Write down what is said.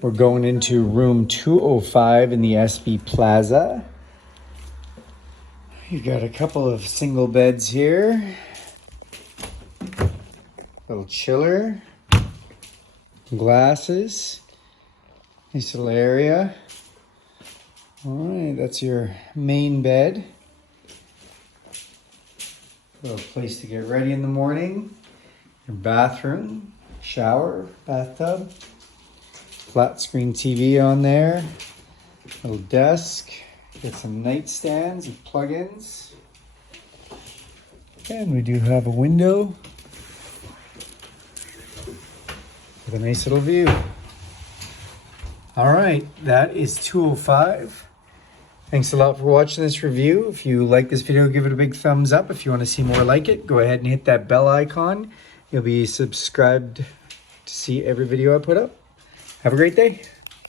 We're going into room 205 in the SB Plaza. You've got a couple of single beds here. Little chiller. Glasses. Nice little area. All right, that's your main bed. Little place to get ready in the morning. Your bathroom, shower, bathtub. Flat screen TV on there. Little desk. Get some nightstands and plug-ins. And we do have a window with a nice little view. All right, that is 205. Thanks a lot for watching this review. If you like this video, give it a big thumbs up. If you want to see more like it, go ahead and hit that bell icon. You'll be subscribed to see every video I put up. Have a great day.